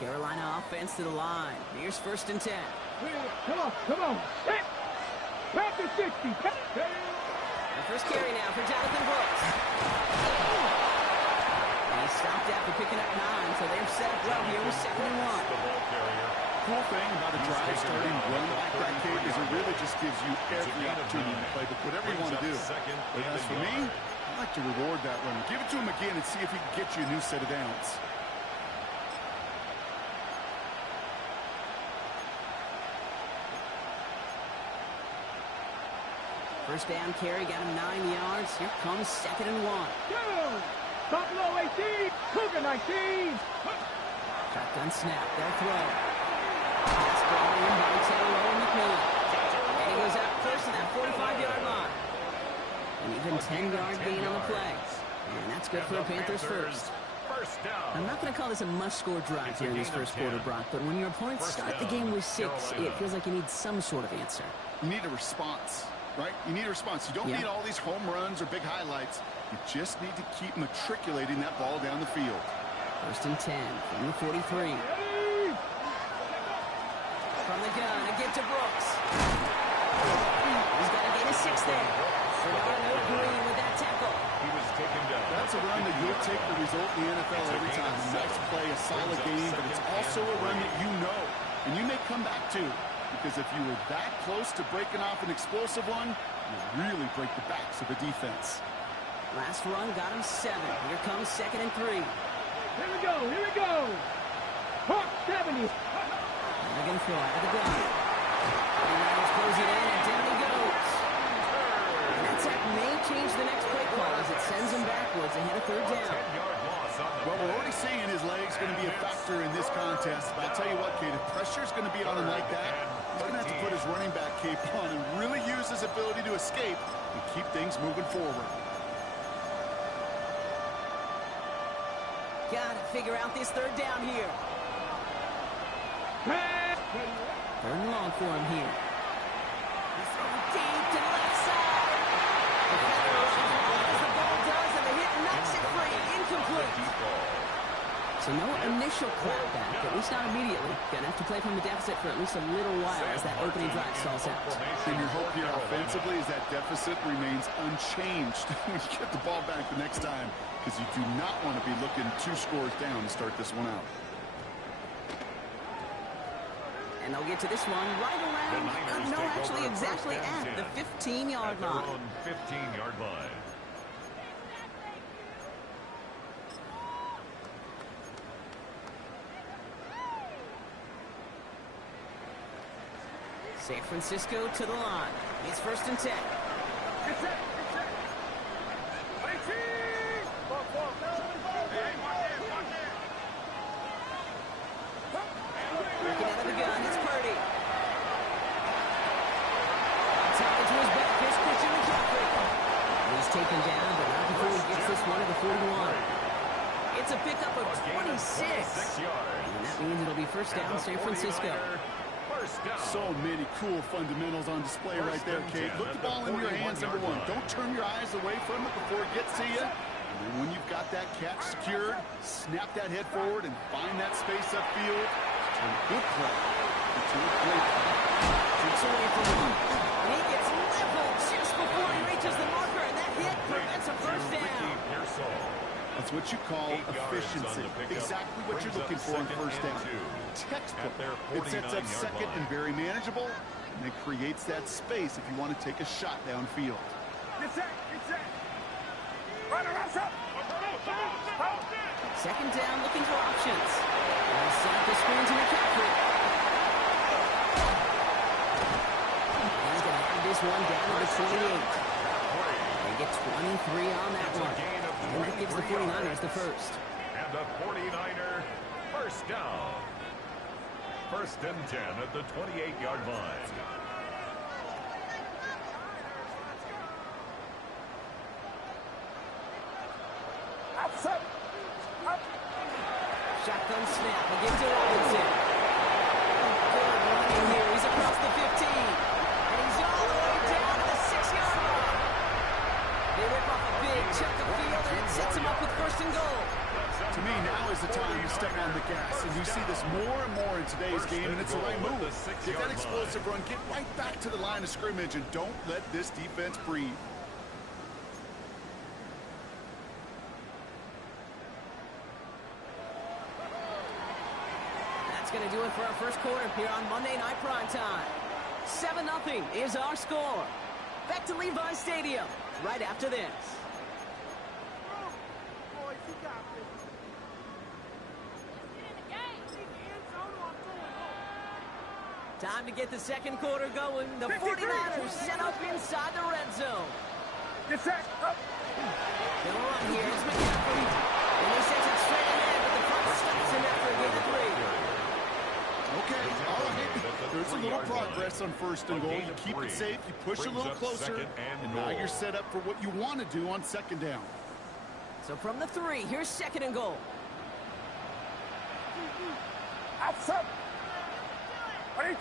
Carolina offense to the line. Here's 1st and 10. Come on. Hit. Back to 60. The first carry now for Jonathan Brooks. And he stopped after picking up 9, so they're set up well here with 2nd and 1. Cool thing about a drive starting run like that, Kate, is it really just gives you every opportunity to play with whatever you want to do. But as for me, I like to reward that runner. Give it to him again and see if he can get you a new set of downs. First down carry got him 9 yards. Here comes 2nd and 1. Go! Buffalo 18, Cougar 19. Shotgun snap, they'll throw. Pass ball in by Taylor McMillan. And he goes out first to that 45-yard line. An even 10-yard gain on the play. And that's good for a Panthers first. I'm not going to call this a must-score drive here in this first quarter, Brock, but when your opponents start the game with 6, it feels like you need some sort of answer. You need a response, right? You need a response. You don't need all these home runs or big highlights. You just need to keep matriculating that ball down the field. 1st and 10 from the 43. From the gun, again to Brooks. He's got to gain a 6 there. Bernardo Green with that tackle. He was taken down. That's a run that you'll take the result in the NFL every time. A nice play, a solid game, but it's also a run that you know. And you may come back to, because if you were that close to breaking off an explosive one, you really break the backs of the defense. Last run got him 7. Here comes 2nd and 3. Here we go. Hawk 70. Again throw out of the gun. And now he's closing in, and down he goes. And that sack may change the next play call as it sends him backwards ahead of 3rd down. Well, we're already seeing his legs going to be a factor in this contest. But I'll tell you what, Kate, if pressure's going to be on him like that, he's going to have to put his running back cape on and really use his ability to escape and keep things moving forward. Got to figure out this 3rd down here. 3rd and long for him here. He's throwing deep to the left side. The as the ball does, and the hit knocks it free. Incomplete. So no initial clapback, at least not immediately. Gonna have to play from the deficit for at least a little while as that opening drive stalls out. And your hope here offensively is that deficit remains unchanged when you get the ball back the next time, because you do not want to be looking 2 scores down to start this one out. And they'll get to this one right around, no, actually exactly at the 15-yard line. 15-yard line. San Francisco to the line. It's 1st and 10. Looking out of the gun, it's Purdy. Tapping to his back, here's Christian McCaffrey. He's taken down, but not before he gets this one to the 41. It's a pickup of 26. And that means it'll be 1st down, San Francisco. So many cool fundamentals on display right there, Kate. Look the ball in your hands, number 1. Don't turn your eyes away from it before it gets to you. And then when you've got that catch secured, snap that head forward and find that space upfield. Turn a good play into a great play. Takes away from him. And he gets leveled just before he reaches the marker, and that hit prevents a 1st down. That's what you call efficiency. Exactly what you're looking for on 1st down. Textbook. It sets up 2nd and very manageable, and it creates that space if you want to take a shot downfield. Get set. 2nd down, looking for options. And set up the screen to McCaffrey. He's going to have this one down to the 28. They get 23 on that one. And that gives the 49ers the 1st. And the 49er 1st down. 1st and 10 at the 28-yard line. Shotgun snap again to Robinson. Good running here. He's across the 15. And he's all the way down to the 6-yard line. They rip off a big chunk of field, and it sets him up with 1st and goal. To me, now is the time to step on the gas, and you see this more and more in today's game, and it's the right move. Get that explosive run, get right back to the line of scrimmage, and don't let this defense breathe. That's going to do it for our first quarter here on Monday Night Primetime. 7-0 is our score. Back to Levi Stadium right after this. Time to get the second quarter going. The 49ers set up inside the red zone. Get set. Up. They'll run here. It's McCaffrey. And he sends it straight ahead, but the clock stops him after a gain of 3. Okay, all right. There's a little progress on first and goal. You keep it safe, you push a little closer, and now you're set up for what you want to do on second down. So from the 3, here's second and goal. Outside. 18.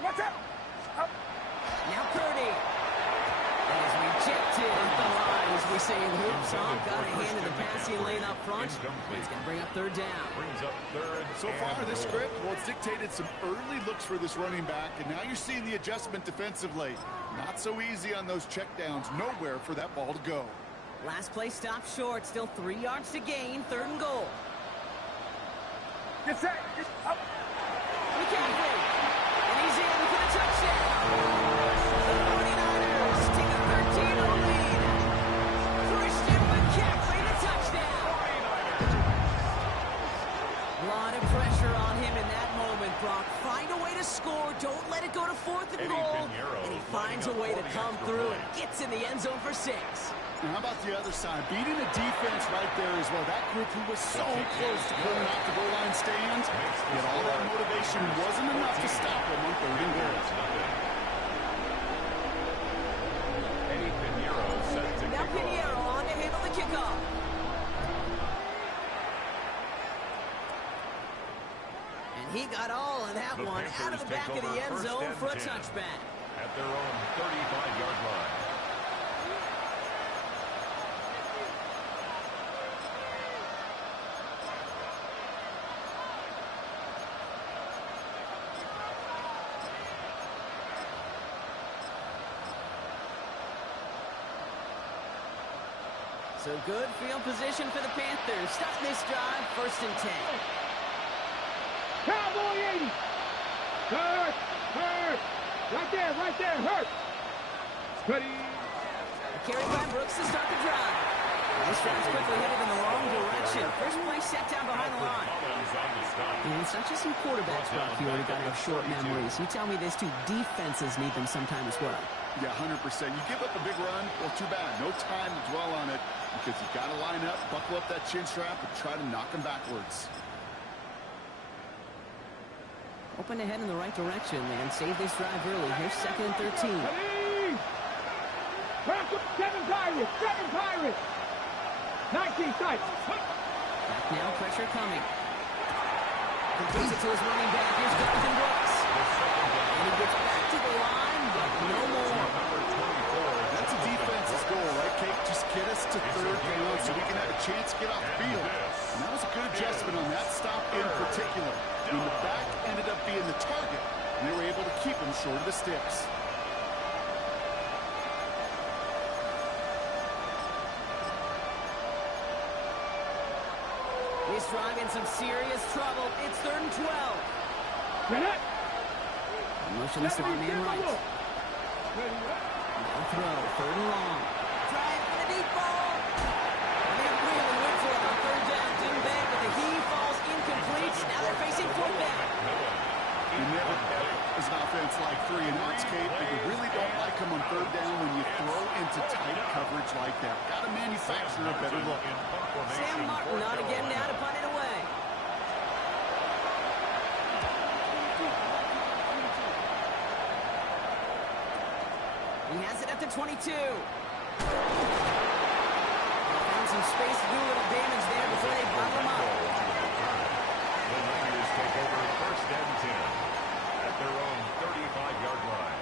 What's up? Up. Now Purdy. That is rejected at the line, as we say in hoops. Got a hand in the passing lane up front. It's going to bring up third down. Brings up third. So far, this script, well, it's dictated some early looks for this running back, and now you're seeing the adjustment defensively. Not so easy on those checkdowns. Nowhere for that ball to go. Last play stopped short. Still 3 yards to gain. Third and goal. Get set. Get up. McCaffrey. And he's in for the touchdown. The 49ers take a 13-0 lead. Christian McCaffrey, the touchdown. A lot of pressure on him in that moment, Brock. Find a way to score. Don't let it go to fourth and goal. And he finds a way to come through and gets in the end zone for 6. Now, how about the other side? Beating a defense right there as well. That group who was so close to pulling out the goal line stand, yet all that motivation wasn't enough to stop them on third and goal. Eddie Pinheiro set to Now kick off. Pinheiro on to handle the kickoff. And he got all of that one out of the back of the end zone for a touchback. At their own 35-yard line. So good field position for the Panthers. Start this drive, first and 10. Cowboy 80. Hurt. Hurt. Right there. Hurt. Steady. A carry by Brooks to start the drive. This drive's quickly headed in the wrong direction. First play set down behind the line. And it's not just some quarterbacks, Brock, here who got short memories. You tell me this too, defenses need them sometime as well. Yeah, 100%. You give up a big run, well, too bad. No time to dwell on it because you got to line up, buckle up that chin strap, and try to knock them backwards. Open to head in the right direction and save this drive early. Here's second and 13. Ready. Seven Pirates. 19 sights. Back now, pressure coming. Completes it to his running back. Here's Jonathan Brooks. And he gets back to the line, but no more. That's a defense's goal, right, Kate? Just get us to third down so we can have a chance to get off the field. And that was a good adjustment on that stop in particular. When the back ended up being the target, and they were able to keep him short of the sticks. This drive in some serious trouble. It's third and 12. Ready. Motion to slot man right. Now throw, third and long. Drive for the deep ball. And they really went for it on third down. Didn't bang, but the heave falls incomplete. Now they're facing fourth down. You never ever, as an offense like 3 and outs, Kate, but you really don't like them on third down when you throw into tight coverage like that. Got to manufacture a better look. Sam Martin not again now to punt it away. He has it at the 22. Found some space to do a little damage there before they bottle him up. The Niners take over first and 10 at their own 35-yard line.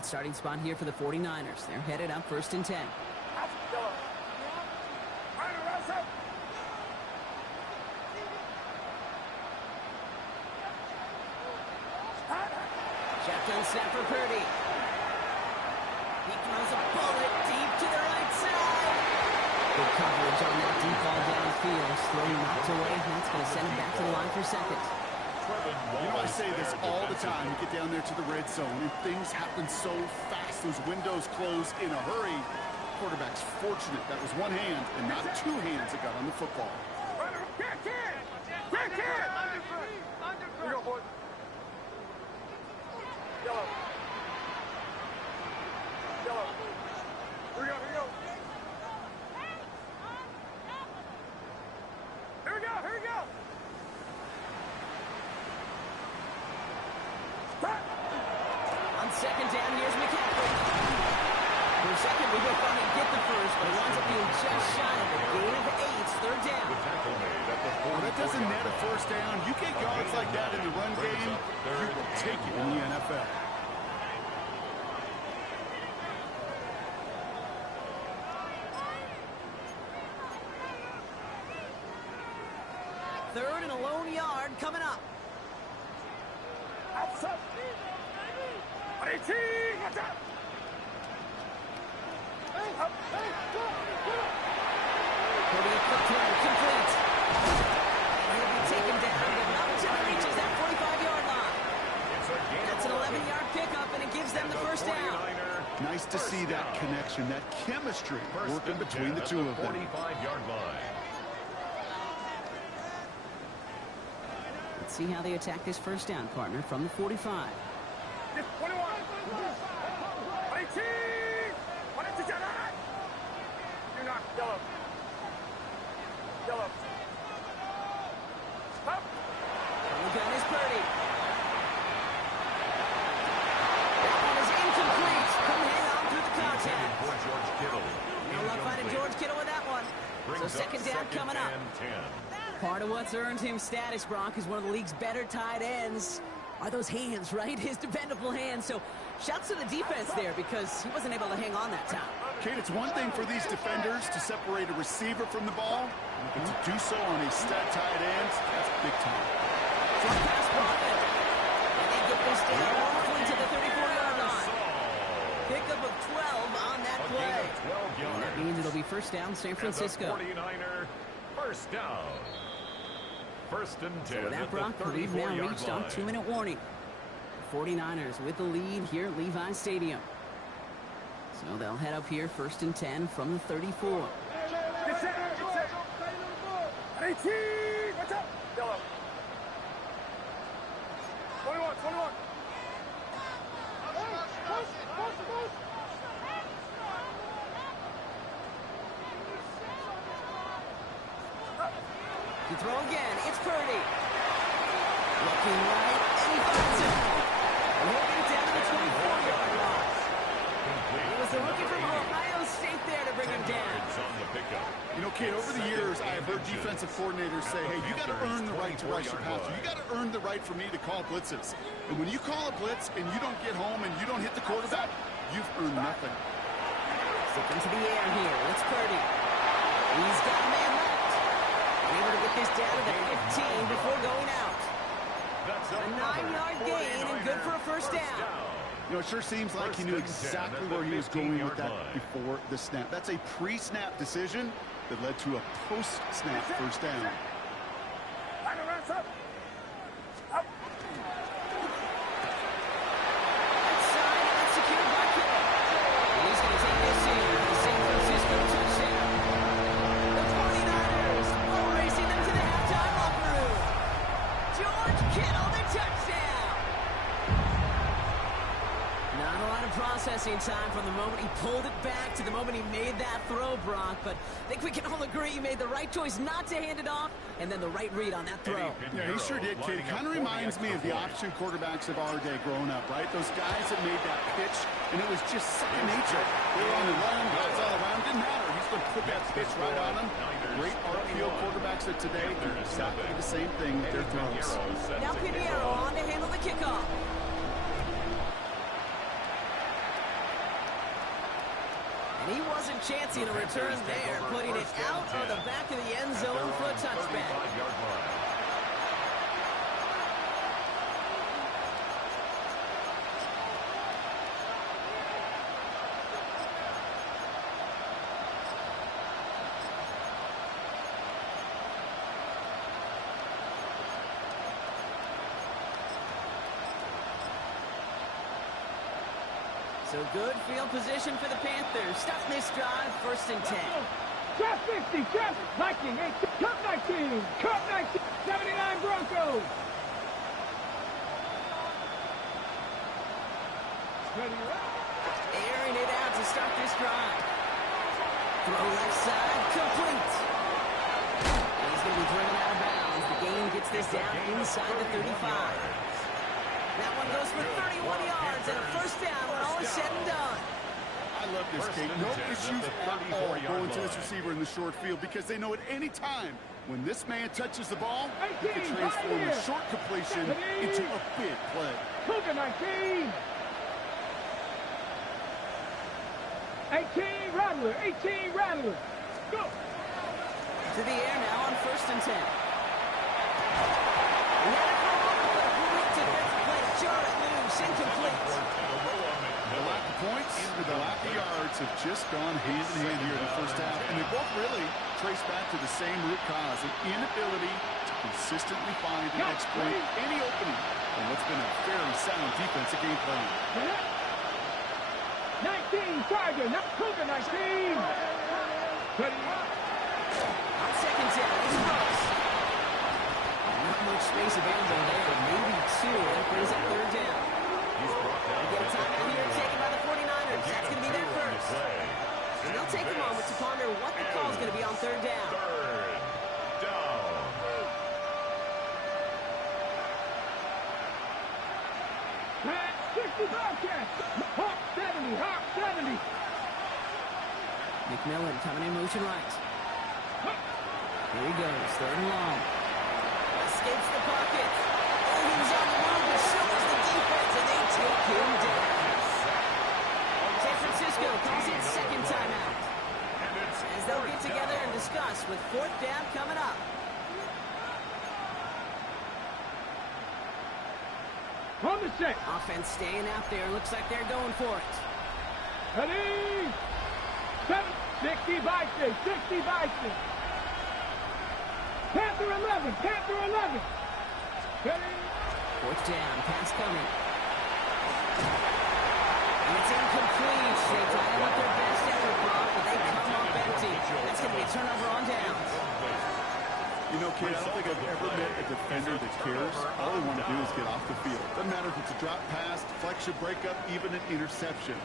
Great starting spot here for the 49ers. They're headed up 1st and 10. Shotgun snap for Purdy. He throws a bullet deep to the right side. Good coverage on that deep ball downfield. Throw knocked away. That's going to send him back to the line for second. You know, I say this all the time. You get down there to the red zone, and things happen so fast. Those windows close in a hurry. Quarterback's fortunate that was one hand and not two hands that got on the football. Second down, here's McCaffrey. For a second, we thought he'd get the first, but it winds up being just shy of a gain of 8. Third down. Well, that doesn't net a first down. You get yards like that in the run game, you will take it in the NFL. Third and a lone yard coming up. Purdy a quick throw, complete. And he'll be taken down, but not until he reaches that 45-yard line. That's an 11-yard pickup, and it gives them the first down. Nice to see that connection, that chemistry working between the two of them. 45-yard line. Let's see how they attack this first down, partner, from the 45. The gun is Purdy. That one is incomplete. Couldn't hang on through the contact. For George Kittle. No luck finding George Kittle with that one. So second down coming up. Part of what's earned him status, Brock, is one of the league's better tight ends. Are those hands, right? His dependable hands. So shouts to the defense there because he wasn't able to hang on that time. Kate, it's one thing for these defenders to separate a receiver from the ball, but to do so on a stud tight end, that's big time. Short pass Bronson. And they get this down roughly to the 34-yard line. Pickup of 12 on that play. And that means it'll be first down, San Francisco. 49er, first down. First and 10 So with that, at Brock, the we've now 34-yard reached our line. 2-minute warning. The 49ers with the lead here at Levi Stadium. So they'll head up here first and 10 from the 34. To throw again, it's Purdy. Looking right, and he finds it. And he'll get it down to the 24-yard line. It was the rookie from Ohio State there to bring him down. You know, Kate, over the years, I've heard defensive coordinators say, hey, you got to earn the right to rush the passer. You got to earn the right for me to call blitzes. And when you call a blitz and you don't get home and you don't hit the quarterback, you've earned nothing. Sticking to the air here. It's Purdy. He's got a man left. Able to get this down to the 15 before going out. A 9-yard gain and good for a first down. You know, it sure seems like he knew exactly where he was going with that before the snap. That's a pre-snap decision that led to a post-snap first down. Outside, that's secured by Kittle. And he's going to take this in for the San Francisco touchdown. The 49ers are racing them to the halftime locker room. George Kittle, the touchdown. Not a lot of processing time from the moment he pulled it back to the moment he made that throw, Brock. But I think we can all agree he made the right choice not to hand it off, and then the right read on that throw. Yeah, he sure did, kid. It kind of reminds me of the option quarterbacks of our day growing up, right? Those guys that made that pitch, and it was just second nature. They were on the run, guys all around. Didn't matter. He's going to put that pitch right on them. Great arc field quarterbacks of today do exactly the same thing with their throws. Now Pinheiro on to handle the kickoff. chancing a return there, putting it out on the back of the end zone for a touchback. So good field position for the Panthers. Starting this drive, 1st and 10. Trap 50, trap Viking, Cup 19, Cup 19, 79 Broncos. Airing it out to start this drive. Throw left side, complete. He's going to be driven out of bounds. The gain gets this down inside the 35. That one goes for 31 yards and a 1st down when all is said and done. I love this, Kate. No issues at all going to this receiver in the short field because they know at any time when this man touches the ball, he can transform a short completion into a big play. Cougar 19. 18 Rattler, 18 Rattler. Go. To the air now on 1st and 10. Charlotte moves, incomplete. The lack of points and the lack of yards have just gone hand in hand here in the 1st half, and they both really trace back to the same root cause, an inability to consistently find and exploit any opening in what's been a very sound defensive game plan. 19 Tiger, not Cougar 19. On 2nd down, it's Brooks. Not much space available there, maybe 2. That brings up 3rd down. They get a timeout here taken by the 49ers. That's going to be their first. And they'll take a moment to ponder what the call is going to be on 3rd down. 3rd down. Pat 60 Bobcats. Hawk 70, Hawk 70. McMillan coming in motion right. Here he goes, 3rd and long. Escapes the pocket. Oh, he was on the move, but so was the defense, and they take him down. San Francisco calls it 2nd timeout. As they'll get together and discuss with 4th down coming up. On the set. Offense staying out there. Looks like they're going for it. Ready? 60 Bison, 60 Bison. Panther 11, Panther 11. Ready? 4th down, pass coming. And it's incomplete. They dial up their best effort, Bob, but they come up empty. That's going to be a turnover on downs. You know, kid, I don't think I've ever met a defender that cares. All they want to do is get off the field. Doesn't matter if it's a drop pass, deflection, breakup, even an interception.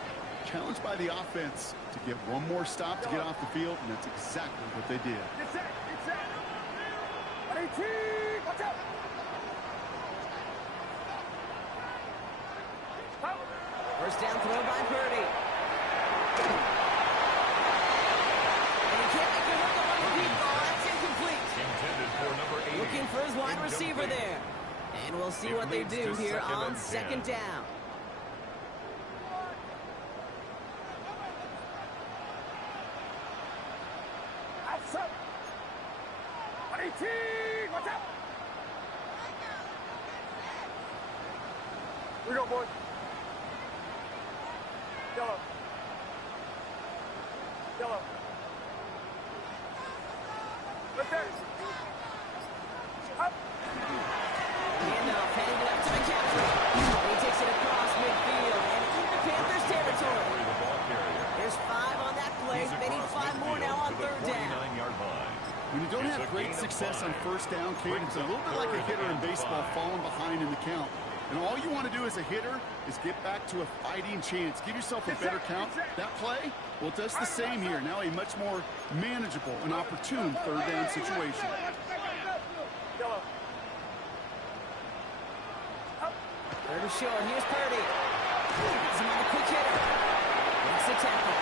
Challenged by the offense to get one more stop to get off the field, and that's exactly what they did. It's that. 18, watch out. First down throw by Purdy. And he can't make a hook on the deep ball. That's incomplete. Intended for number 80. Looking for his wide receiver there. And we'll see what they do here on 2nd down. Outside. 18, watch out. We go, boys. Yellow. Right there. Up. Handoff handed up to McCaffrey. He takes it across midfield and into Panthers territory. There's 5 on that play. They need 5 more now on 3rd down. When you don't have great success on 1st down, Kate, it's a little bit like a hitter in baseball falling behind in the count. And all you want to do as a hitter is get back to a fighting chance. Give yourself a better count. That play, well, it does the same here. Now a much more manageable and opportune 3rd down situation. Third and short. Here's Purdy. He's on the quick hitter. Makes the tackle.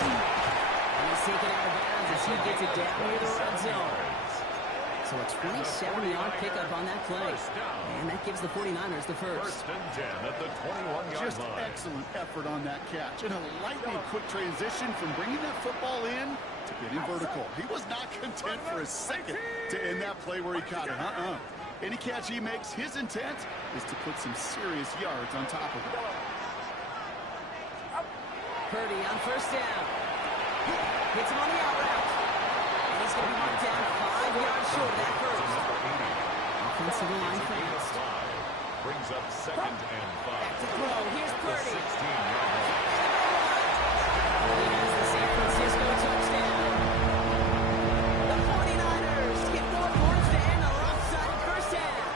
And he's taken out of bounds as he gets it down near the red zone. So a 27-yard pickup on that play. And that gives the 49ers the first. First and 10 at the 21-yard Just line. excellent effort on that catch. And a lightning quick transition from bringing that football in to getting vertical. He was not content for a second to end that play where he caught it. Any catch he makes, his intent is to put some serious yards on top of it. Purdy on first down. Hits him on the out route. And he's going to be marked down 5 yards short of that first. Offensive line fast. Brings up second and 5. Back to throw. Here's Purdy. 16-yard line. He has the San Francisco touchdown. The 49ers get 4 points to end the lopsided first half.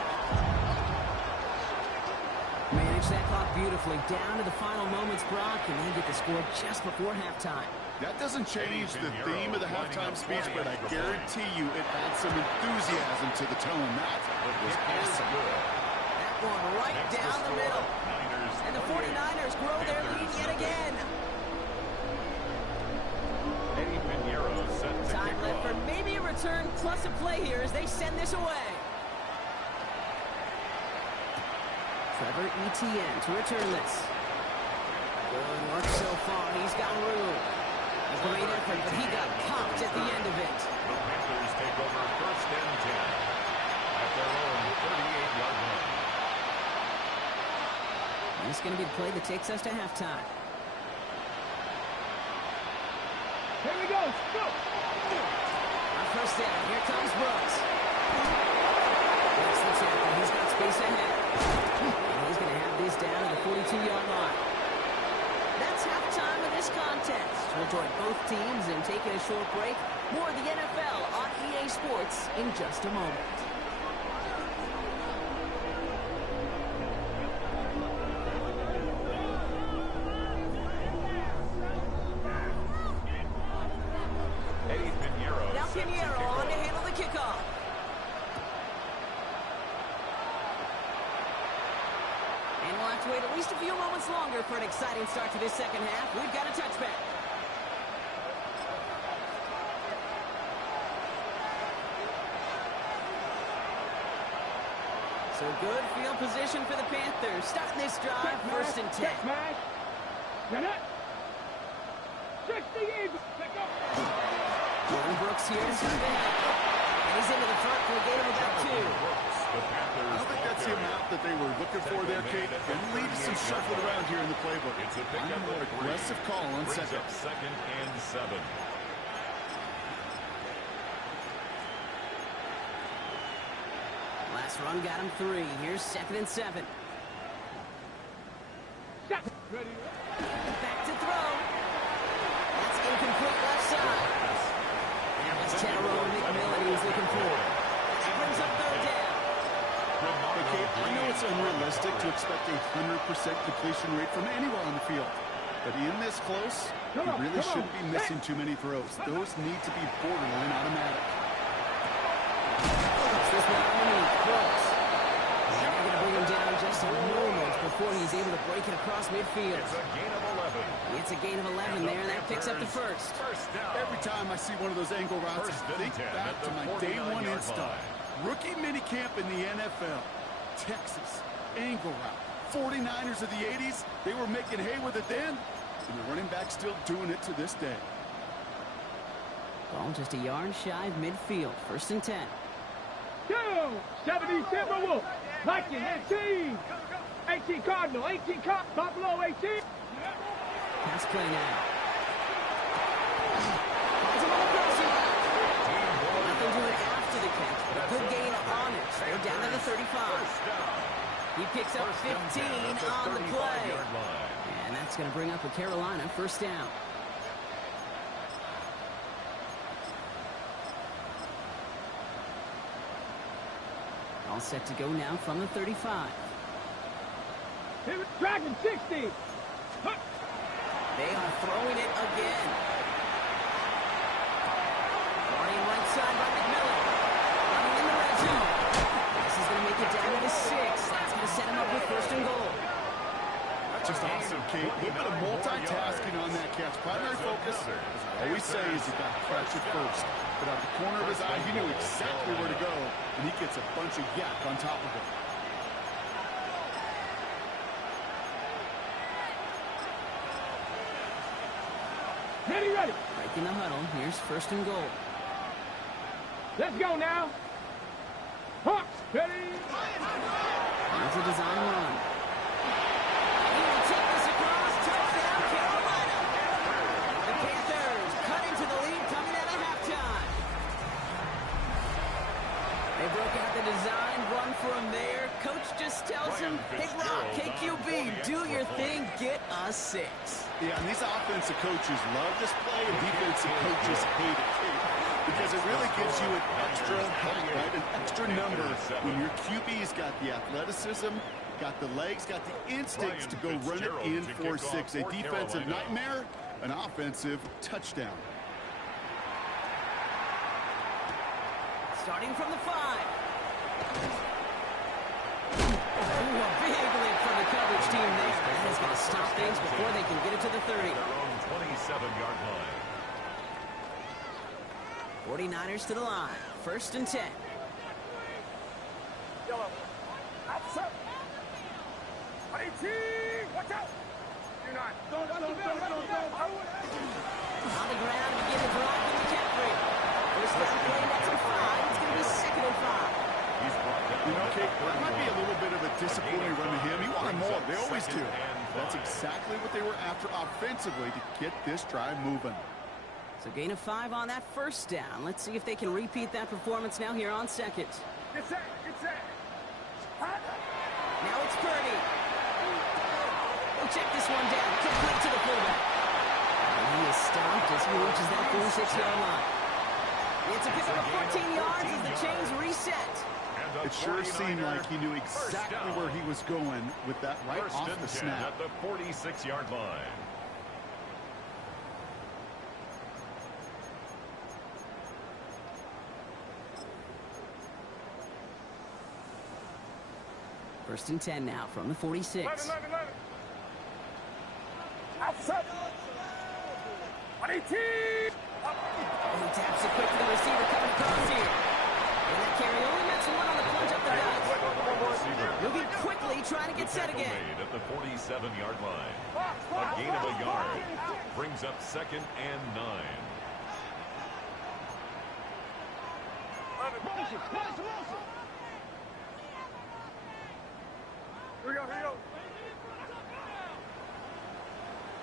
Manage that clock beautifully down to the final moments, Brock, and they get the score just before halftime. That doesn't change the theme of the halftime speech, but I guarantee you it adds some enthusiasm to the tone. That was awesome. That one right down the middle. And the 49ers grow their lead yet again. Eddie Pinheiro set to Time kick left off. for maybe a return plus a play here as they send this away. Trevor Etienne to return this. Good work so far. He's got room. A great effort, but he got popped at the end of it. The Panthers take over first and 10 at their own 38-yard line. This is going to be the play that takes us to halftime. Here we go. Go. On first down, here comes Brooks. That's the tackle. He's got space ahead. And he's going to have this down to the 42-yard line. That's halftime of this contest. We'll join both teams in taking a short break. More of the NFL on EA Sports in just a moment. Eddie Pinheiro Now set to Pinheiro kick on to off. handle the kickoff. And we'll have to wait at least a few moments longer for an exciting start to this second half. We've got a touchback. So good field position for the Panthers. Starting this drive, first and 10. Check, man. Minute. 60 Eagles. Pick up. Jordan Brooks here to serve it. And he's into the front for a gain of about 2. The Panthers I don't think that's the amount that they were looking for there, Kate. Going to lead to some shuffling around here in the playbook. It's a I'm pickup more of 3. aggressive call on Brings second. up second and 7. Last run got him 3. Here's second and 7. Set. Ready. Back to throw. That's incomplete left side. That was Tyrone McMillan he was looking for. That brings up third down. Hey, Kate, I know it's unrealistic to expect a 100% completion rate from anywhere on the field. But in this close, you really shouldn't be missing too many throws. Those need to be borderline automatic. Puts this one underneath. Brooks. And they're going to bring him down just a moment before he's able to break it across midfield. It's a gain of 11. It's a gain of 11 there, and that picks up the first. First down. Every time I see one of those angle routes, First I and think 10 back at to the my day one 49-yard install. line. Rookie minicamp in the NFL. Texas. Angle route. 49ers of the 80s. They were making hay with it then. And the running back still doing it to this day. Ball just a yard shy of midfield. First and 10. Go. 70 Timberwolves. Viking 18. 18 Cardinal. 18 Buffalo 18. Pass play now. Finds him on the crossing route. Nothing doing after the catch, but a good gain on it. They're down to the 35. First down. He picks up First and 10 15 at the on the play. 35-yard line. And that's going to bring up a Carolina first down. All set to go now from the 35. Dragon 60. Huh. They are throwing it again. Guarding right side by McMillan. Running in the red zone. This is going to make it down to the 6. That's going to set him up with first and goal. Just awesome, Kate. A little bit of multitasking on that catch. Primary focus, as I always say, is you got to catch it first. But out of the corner of his eye, he knew exactly where to go, and he gets a bunch of yak on top of it. Ready, ready. Breaking the huddle. Here's first and goal. Let's go now. Hawks, ready. Here's a design run. He will take this across. Touchdown, Carolina. The Panthers cut into the lead coming out of halftime. They broke out the design run for him there. Coach just tells him, hey, Rock, KQB, do your thing, get us 6. Yeah, and these offensive coaches love this play, and defensive coaches hate it, because it really gives you an extra height, right? An extra number when your QB's got the athleticism, got the legs, got the instincts to go run it in for 6. A defensive nightmare, an offensive touchdown. Starting from the 5. Ooh, a big leap from the coverage team there. That is going to stop things before they can get it to the 30. Their own 27-yard line. 49ers to the line. First and 10. Yellow. Outside. 18. Watch out. You're not. Don't. On the ground to begin the drive from McCaffrey. First down play, that's a 5. It's going to be second and 5. He's brought down. You know, Kate, that might be a little bit of a disappointing run to him. He wanted more. They always do. That's exactly what they were after offensively to get this drive moving. So gain of 5 on that first down. Let's see if they can repeat that performance now here on second. Get set. Get set. Now it's Purdy. He'll check this one down. Complete to the fullback. And he is stopped as he reaches that 46-yard line. It's a pickup of 14 yards as the chains reset. It sure seemed like he knew exactly where he was going with that right off the snap. At the 46-yard line. First and 10 now from the 46. 11. Outside. 18. Oh, he taps it quick to the receiver coming across here. And that carry only gets one on the plunge up the gut. He'll be quickly trying to get set again. Made at the 47-yard line. A gain of a yard. Brings up second and 9. Here we go.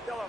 Yellow.